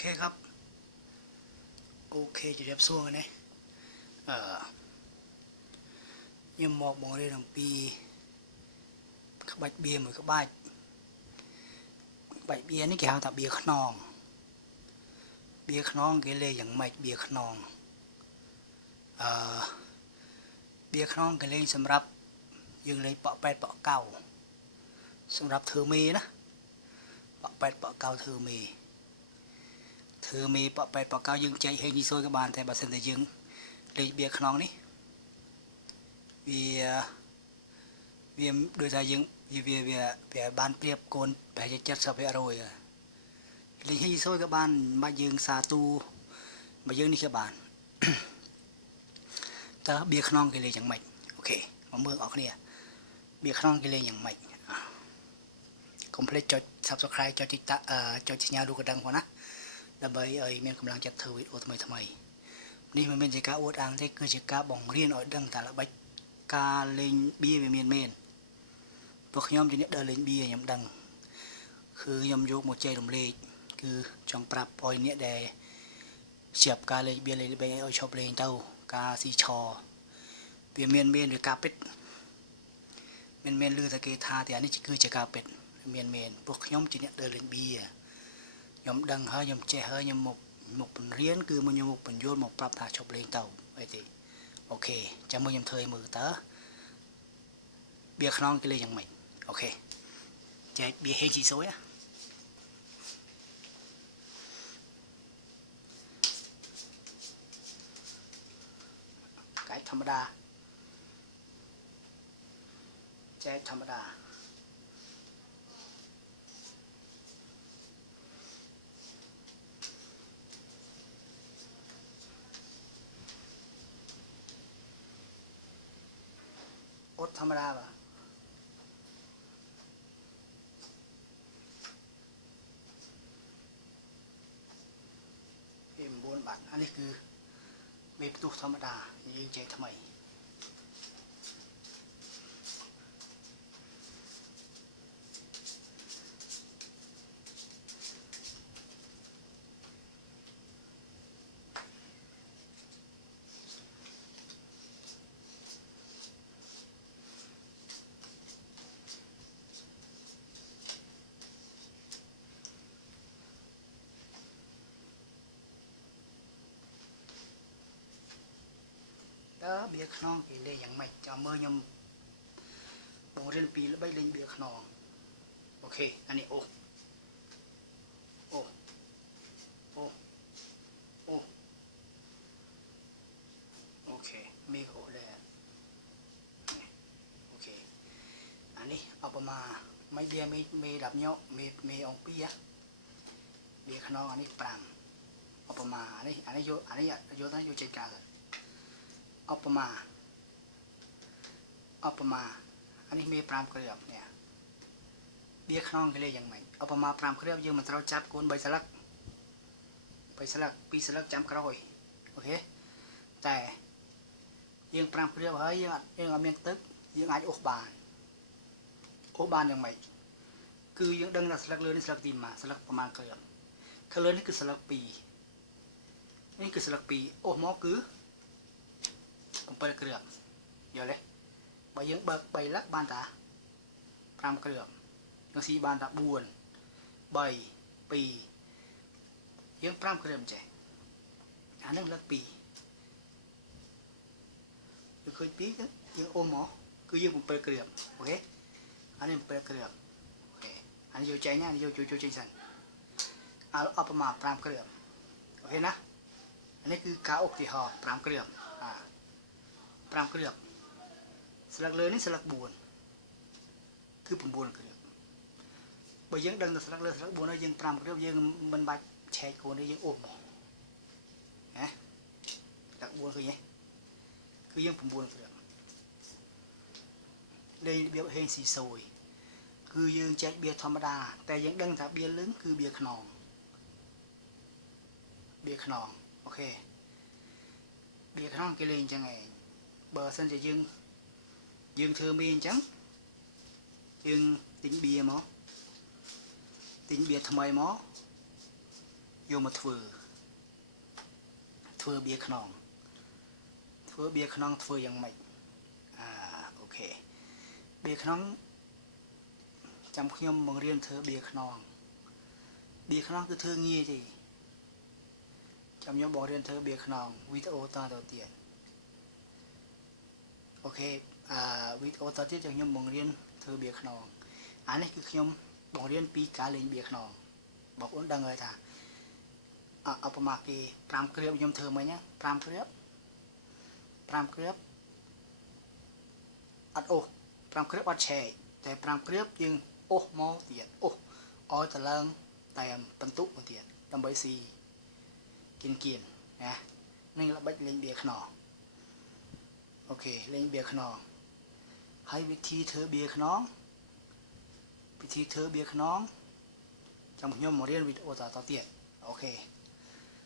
เคครับ โอเคจะเรียบส่วงกันนะเอ่อยังមកបងរៀនអំពីក្បាច់បៀមួយក្បាច់ក្បាច់បៀនេះគេហៅថាបៀខ្នងបៀខ្នងគេលេងយ៉ាងម៉េចបៀខ្នងអឺបៀខ្នងគេលេងសម្រាប់យើងលេងប៉ក់ប៉ែតប៉ក់កៅសម្រាប់ធ្វើមេណាប៉ក់ប៉ែតប៉ក់កៅធ្វើមេ ធ្ វើមេបបែបបកៅយើងចែកហេងនេះសួយក៏បានតែបើសិនតែយើងលេខបៀខ្នងនេះវាវាដូចថាយើងវាវាវាវាបានប្រៀបកូនប្រហែលជា70%ហើយលេខហេងនេះសួយក៏បានមកយើងសាទូមកយើងនេះក៏បានតើបៀខ្នងគេលេខយ៉ាងម៉េចអូខេមកមើលអរគ្នាបៀខ្នងគេលេខយ៉ាងម៉េចកុំភ្លេចចុច Subscribe ចុច TikTok អឺចុចសញ្ញារូបកណ្ដឹងផងណា ដើម្បីឲ្យមានកម្លាំងចិត្តធ្វើវីដេអូថ្មីថ្មីនេះមិនមែនជាការអួតអាងទេគឺជាការបង្រៀនឲ្យដឹងថាល្បិចការលេងបៀវាមានមែនពួកខ្ញុំជាអ្នកដើរលេងបៀខ្ញុំដឹងគឺខ្ញុំយកមកចែករំលែកគឺចង់ប្រាប់ឲ្យអ្នកដែលជាប់ការលេងបៀលេងលេងឲ្យឈប់លេងទៅការស៊ីឆវាមានមានឬការពិតមានមានលឺតែគេថាតែនេះគឺជាការពិតមានមានពួកខ្ញុំជាអ្នកដើរលេងបៀ ខ្ញុំដឹងហើយខ្ញុំចេះហើយខ្ញុំមកមកបង្រៀនគឺមកខ្ញុំមកបញ្យល់មកប្រាប់ថាជប់លេងទៅអីទេអូខេចាំមកខ្ញុំធ្វើឲ្យមើលតើបៀខ្នងគេលេងយ៉ាងម៉េចអូខេចែកបៀហេងជីសុយណាកាយធម្មតាចែកធម្មតា ดธรรมดาปะเอ็มบนบัตรอันนี้คือเว็บตุธรรมดายิงใจทำไม អត់ធម្មតាបាទពី9បាត់អានេះគឺវាផ្ទុះធម្មតាយើងចែកថ្មីតើបៀខ្នងគេលេងយ៉ាងម៉េចចាំមើលខ្ញុំបងរៀនពីល្បីលេងបៀខ្នងអូខេអានេះអូអូអូអូអូខេមេកអូដែរអូខេអានេះអបមាមិនបៀមេមេ10ញោមេមេអង្គពីបៀខ្នងអានេះ5អបមាអានេះអានេះយកអានេះយកទៅយកចេញកាទៅ ឧបមាឧបមាអានេះមេ5គ្រាប់នេះបៀខ្នងគេលេយ៉ាងម៉េចឧបមា5គ្រាប់យើងមិនត្រូវចាប់កូន3ស្លឹក3ស្លឹក2ស្លឹកចាំក្រោយអូខេតែយើង5គ្រាប់ហើយយើងអត់យើងអត់មានទឹកយើងអាចអូសបានអូសបានយ៉ាងម៉េចគឺយើងដឹងថាស្លឹកលើនេះស្លឹកទីម៉ាស្លឹកប្រហែលគ្រាប់ខាងលើនេះគឺស្លឹក2នេះគឺស្លឹក2អូសមកគឺ 7គ្រឿងយល់ទេបើយើងបើក3លឹកបានតា5គ្រឿងយើងស៊ីបានតា4 3 2យើង5គ្រឿងចេះអានឹងលឹក2យើងឃើញ2ទៅយើងអូសមកគឺយើង7គ្រឿងអូខេអានេះ7គ្រឿងអូខេអានេះយកចេញណាយកជួយជួយចេញសិនអលអបមា5គ្រឿងអូខេណាអានេះគឺការឧទាហរណ៍5គ្រឿងអា 5គ្រាប់ស្លឹកលើនេះស្លឹក4គឺ9គ្រាប់បើយើងដឹងតែស្លឹកលើស្លឹក4ហើយយើង5គ្រាប់យើងមិនបាច់ឆែកកូនទេយើងអូសមកណាស្លឹក4ឃើញទេគឺយើង9គ្រាប់លេងរបៀបហេងស៊ីសូយគឺយើងចែកបៀធម្មតា តែយើងដឹងថាបៀលឹងគឺបៀខ្នងបៀខ្នងអូខេបៀខ្នងគេលេងអញ្ចឹងឯង បើសិនជាយើងយើងធ្វើមីអញ្ចឹងយើងទិញបៀមកទិញបៀថ្មីមកយកមកធ្វើធ្វើបៀខ្នងធ្វើបៀខ្នងធ្វើយ៉ាងម៉េចអាអូខេបៀខ្នងចាំខ្ញុំបង្រៀនធ្វើបៀខ្នងបៀខ្នងគឺធ្វើងាយទេចាំខ្ញុំបង្រៀនធ្វើបៀខ្នងវីដេអូតទៅទៀត អូខេអឺវីដេអូតទៀតចាំខ្ញុំបង្រៀនធ្វើបៀខ្នងអានេះគឺខ្ញុំបង្រៀនពីការលេងបៀខ្នងបងប្អូនដឹងហើយថាអឧបមាគេ5គ្រាបខ្ញុំធ្វើមិញណា5គ្រាប5គ្រាបអត់អូស5គ្រាបអត់ឆែកតែ5គ្រាបយើងអូសមកទៀតអូសឲ្យទៅឡើងតែបន្ទុកមកទៀតដើម្បីស៊ីគៀនគៀនណានឹងល្បិចលេងបៀខ្នង អូខេលេងបៀខ្នងហើយវិធីធ្វើបៀខ្នងវិធីធ្វើបៀខ្នងចាំខ្ញុំមករៀនវីដេអូតទៅទៀតអូខេ